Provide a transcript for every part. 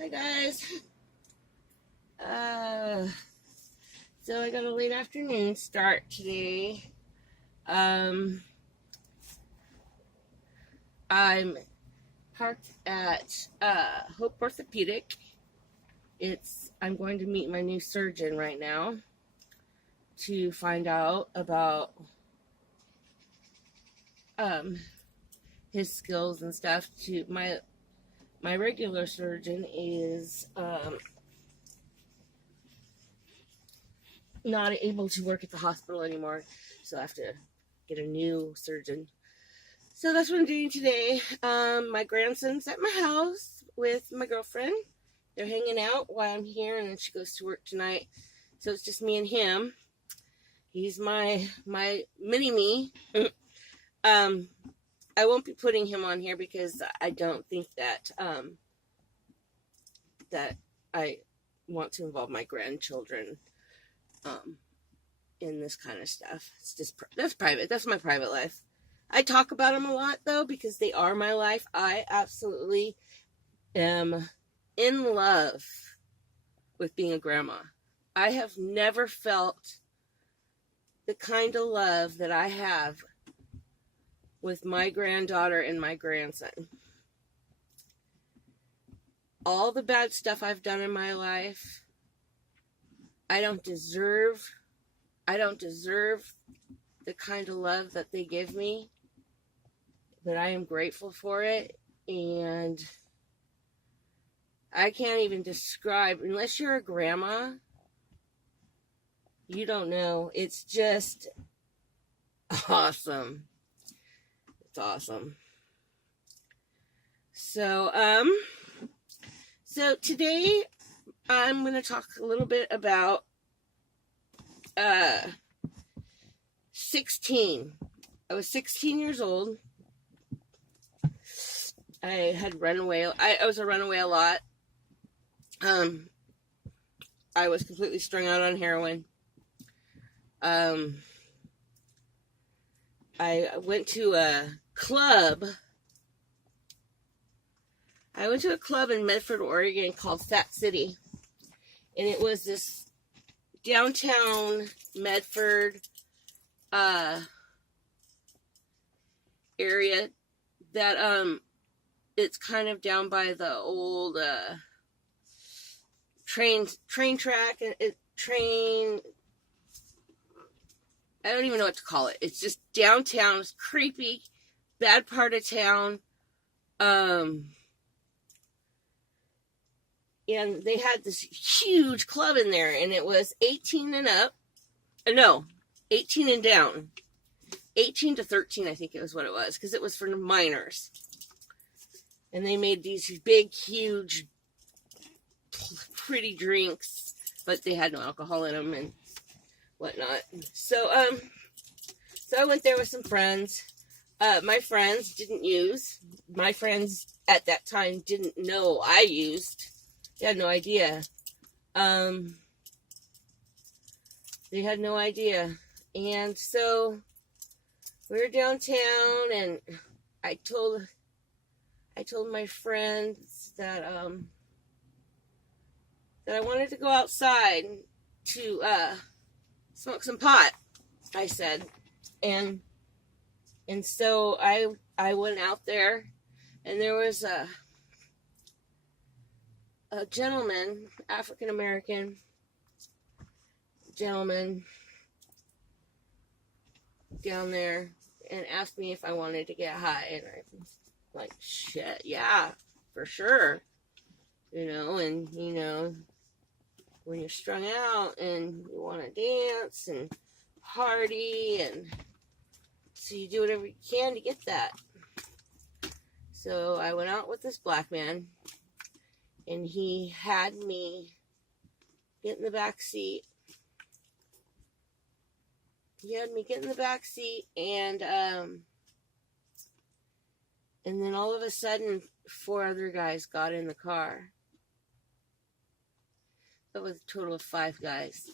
Hi guys. Uh, so I got a late afternoon start today. I'm parked at Hope Orthopedic. I'm going to meet my new surgeon right now to find out about his skills and stuff. To my regular surgeon is not able to work at the hospital anymore, so I have to get a new surgeon. So that's what I'm doing today. My grandson's at my house with my girlfriend. They're hanging out while I'm here, and then she goes to work tonight. So it's just me and him. He's my mini-me. I won't be putting him on here because I don't think that that I want to involve my grandchildren in this kind of stuff. It's just that's private. That's my private life. I talk about them a lot though because they are my life. I absolutely am in love with being a grandma. I have never felt the kind of love that I have with my granddaughter and my grandson. All the bad stuff I've done in my life, I don't deserve the kind of love that they give me, but I am grateful for it, and I can't even describe, unless you're a grandma, you don't know. It's just awesome. It's awesome. So today I'm going to talk a little bit about 16. I was 16 years old. I had run away. I was a runaway a lot. I was completely strung out on heroin. I went to a club. I went to a club in Medford, Oregon called Fat City. And it was this downtown Medford area that it's kind of down by the old train track and train. I don't even know what to call it. It's just downtown. It's creepy, bad part of town. And they had this huge club in there, and it was 18 and up. No, 18 and down. 18 to 13, I think it was what it was, because it was for minors. And they made these big, huge, pretty drinks, but they had no alcohol in them and whatnot. So I went there with some friends. My friends didn't use. My friends at that time didn't know I used. They had no idea. They had no idea. And so we were downtown, and I told my friends that that I wanted to go outside to smoke some pot, I said. And so I went out there, and there was a gentleman, African-American gentleman, down there and asked me if I wanted to get high. And I'm like, shit, yeah, for sure. And when you're strung out and you want to dance and party, and so you do whatever you can to get that. So I went out with this black man, and he had me get in the back seat. And then all of a sudden, 4 other guys got in the car. That was a total of 5 guys.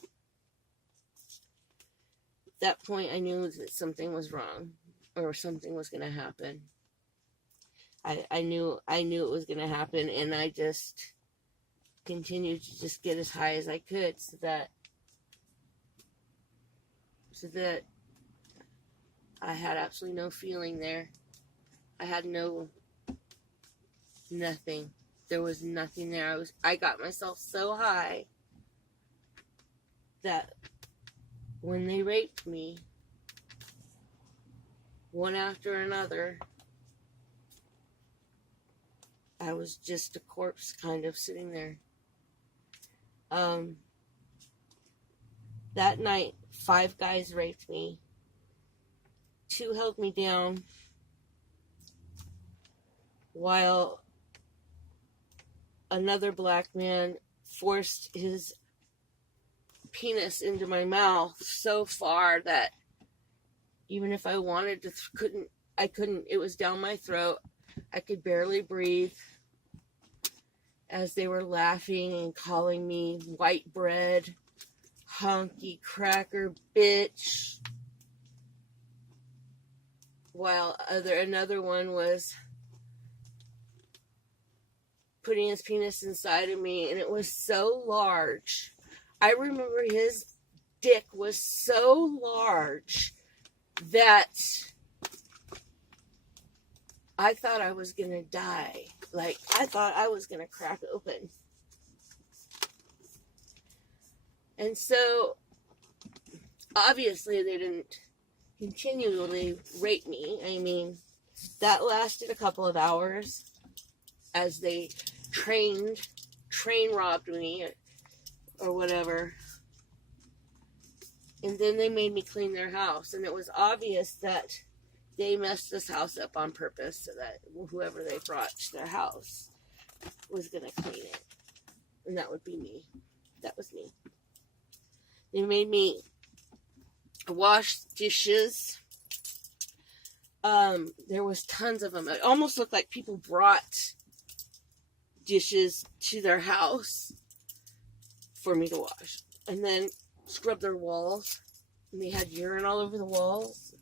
At that point, I knew that something was wrong, or something was going to happen. I knew it was going to happen, and I just continued to just get as high as I could so that I had absolutely no feeling there. I had nothing. There was nothing there. I got myself so high that when they raped me, one after another, I was just a corpse kind of sitting there. That night, 5 guys raped me. 2 held me down while another black man forced his penis into my mouth so far that even if I wanted to, I couldn't. It was down my throat. I could barely breathe as they were laughing and calling me white bread, honky cracker bitch, while another one was putting his penis inside of me, and it was so large. I remember his dick was so large that I thought I was gonna die. Like, I thought I was gonna crack open. And so, obviously, they didn't continually rape me. I mean, that lasted a couple of hours as they train robbed me or whatever. And then they made me clean their house. And it was obvious that they messed this house up on purpose so that whoever they brought to their house was going to clean it. And that would be me. That was me. They made me wash dishes. There was tons of them. It almost looked like people brought dishes to their house for me to wash. And then scrub their walls. And they had urine all over the walls.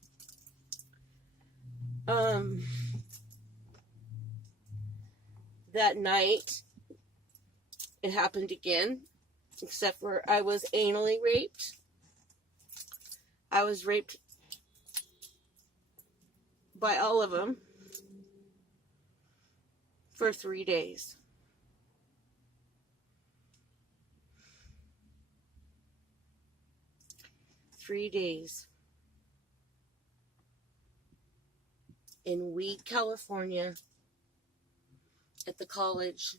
That night, it happened again, except for I was anally raped. I was raped by all of them for 3 days. In Weed, California, at the college.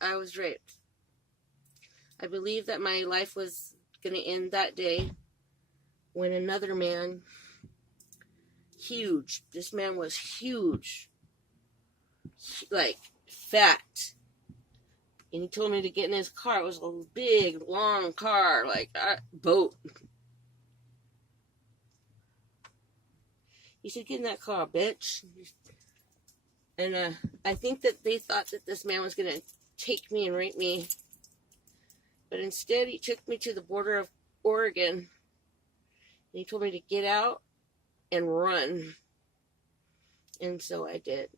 I was raped. I believe that my life was going to end that day when another man, huge, this man was huge, like fat, and he told me to get in his car. It was a big, long car, like a boat. He said, "Get in that car, bitch." And I think that they thought that this man was going to take me and rape me. But instead, he took me to the border of Oregon. And he told me to get out and run. And so I did.